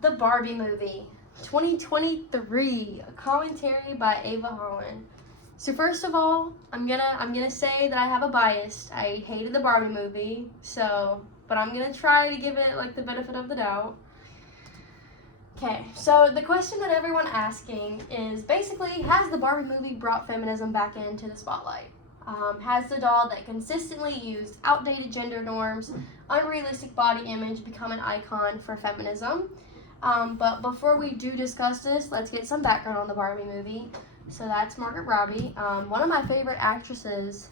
The Barbie movie, 2023, a commentary by Ava Holland. So first of all, I'm gonna say that I have a bias. I hated the Barbie movie, but I'm gonna try to give it like the benefit of the doubt. Okay, so the question that everyone's asking is basically, has the Barbie movie brought feminism back into the spotlight? Has the doll that consistently used outdated gender norms, unrealistic body image become an icon for feminism? But before we do discuss this, let's get some background on the Barbie movie. So that's Margaret Robbie, one of my favorite actresses.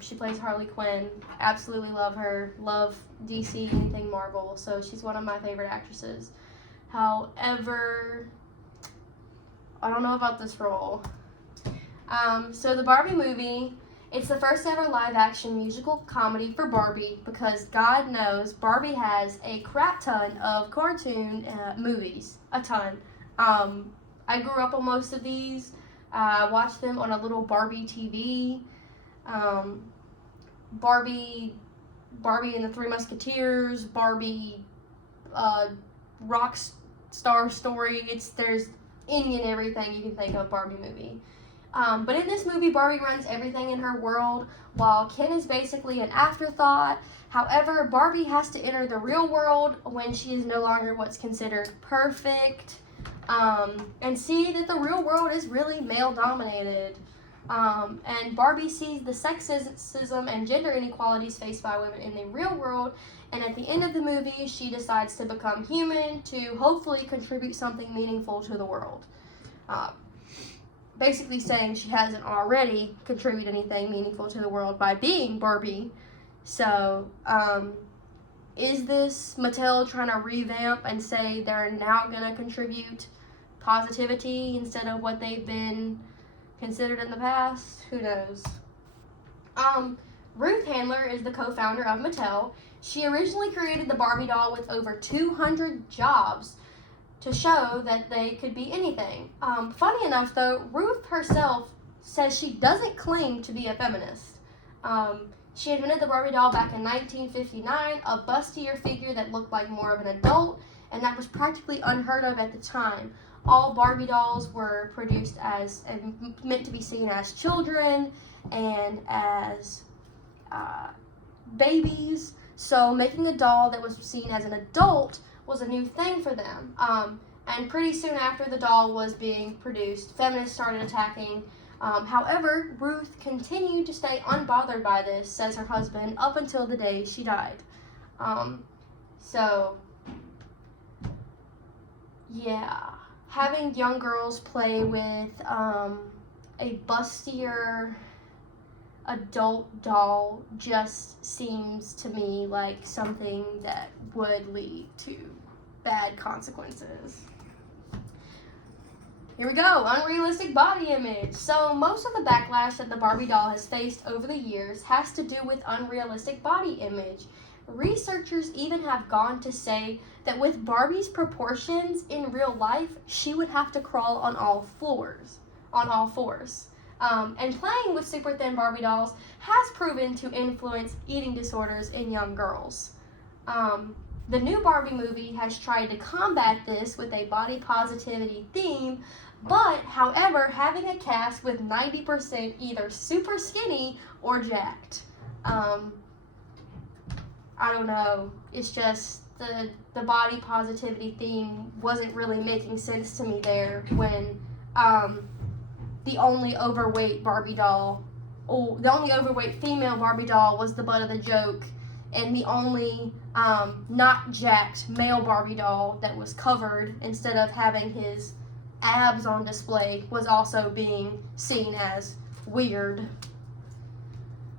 She plays Harley Quinn. Absolutely love her. Love DC, anything Marvel. So she's one of my favorite actresses. However, I don't know about this role. So the Barbie movie, it's the first ever live action musical comedy for Barbie because God knows Barbie has a crap ton of cartoon movies. A ton. I grew up on most of these. I watched them on a little Barbie TV. Barbie and the Three Musketeers, Barbie rock star story. There's any and everything you can think of Barbie movie. But in this movie, Barbie runs everything in her world, while Ken is basically an afterthought. However, Barbie has to enter the real world when she is no longer what's considered perfect, and see that the real world is really male-dominated. And Barbie sees the sexism and gender inequalities faced by women in the real world, and at the end of the movie, she decides to become human to hopefully contribute something meaningful to the world. Basically saying she hasn't already contributed anything meaningful to the world by being Barbie. So, is this Mattel trying to revamp and say they're now going to contribute positivity instead of what they've been considered in the past? Who knows? Ruth Handler is the co-founder of Mattel. She originally created the Barbie doll with over 200 jobs to show that they could be anything. Funny enough, though, Ruth herself says she doesn't claim to be a feminist. She invented the Barbie doll back in 1959, a bustier figure that looked like more of an adult, and that was practically unheard of at the time. All Barbie dolls were produced as meant to be seen as children and as babies, so making a doll that was seen as an adult was a new thing for them. And pretty soon after the doll was being produced, feminists started attacking. However, Ruth continued to stay unbothered by this, says her husband, up until the day she died. Yeah. Having young girls play with a bustier adult doll just seems to me like something that would lead to bad consequences. Here we go, unrealistic body image. So most of the backlash that the Barbie doll has faced over the years has to do with unrealistic body image. Researchers even have gone to say that with Barbie's proportions in real life, she would have to crawl on all fours. And playing with super thin Barbie dolls has proven to influence eating disorders in young girls. The new Barbie movie has tried to combat this with a body positivity theme, but however, having a cast with 90% either super skinny or jacked. I don't know. It's just the body positivity theme wasn't really making sense to me there when the only overweight female Barbie doll was the butt of the joke, and the only not jacked male Barbie doll that was covered instead of having his abs on display was also being seen as weird.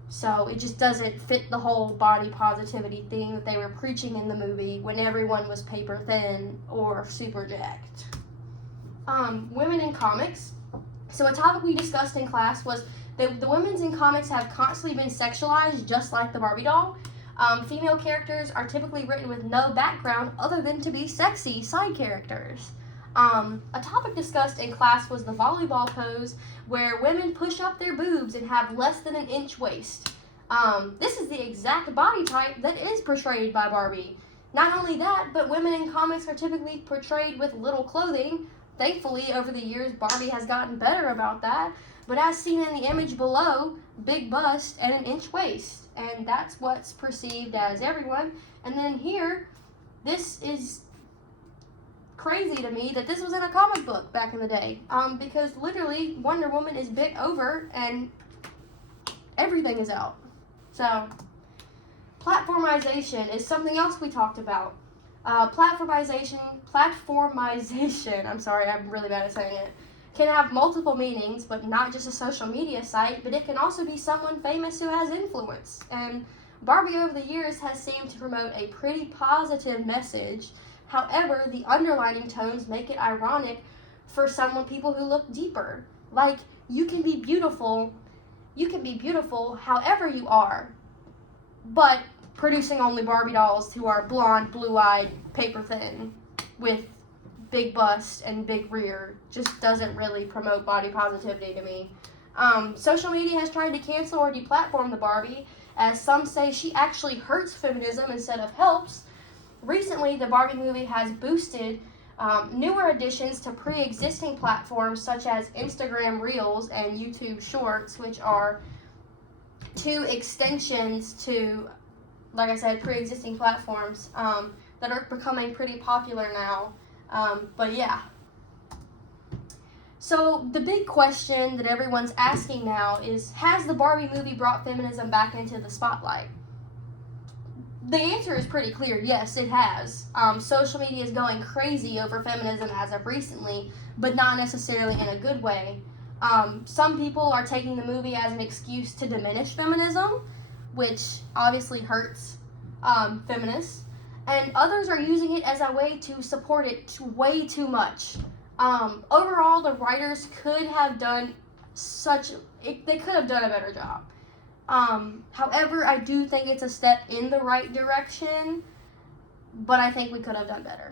So it just doesn't fit the whole body positivity thing that they were preaching in the movie when everyone was paper thin or super jacked. Women in comics. So a topic we discussed in class was that the women in comics have constantly been sexualized just like the Barbie doll. Female characters are typically written with no background other than to be sexy side characters. A topic discussed in class was the volleyball pose, where women push up their boobs and have less than an inch waist. This is the exact body type that is portrayed by Barbie. Not only that, but women in comics are typically portrayed with little clothing. Thankfully, over the years, Barbie has gotten better about that. But as seen in the image below, big bust and an inch waist. And that's what's perceived as everyone. And then here, this is crazy to me that this was in a comic book back in the day. Because literally, Wonder Woman is bent over and everything is out. So, platformization is something else we talked about. Platformization, I'm sorry, I'm really bad at saying it, can have multiple meanings, but not just a social media site, but it can also be someone famous who has influence. And Barbie over the years has seemed to promote a pretty positive message. However, the underlining tones make it ironic for people who look deeper. Like, you can be beautiful however you are, but producing only Barbie dolls who are blonde, blue-eyed, paper thin, with big bust and big rear just doesn't really promote body positivity to me. Social media has tried to cancel or deplatform the Barbie, as some say she actually hurts feminism instead of helps. Recently, the Barbie movie has boosted newer additions to pre-existing platforms such as Instagram Reels and YouTube Shorts, which are two extensions to, like I said, pre-existing platforms that are becoming pretty popular now. But yeah. So the big question that everyone's asking now is, has the Barbie movie brought feminism back into the spotlight? The answer is pretty clear. Yes, it has. Social media is going crazy over feminism as of recently, but not necessarily in a good way. Some people are taking the movie as an excuse to diminish feminism, which obviously hurts feminists, and others are using it as a way to support it way too much. Overall, the writers could have done they could have done a better job. However, I do think it's a step in the right direction, but I think we could have done better.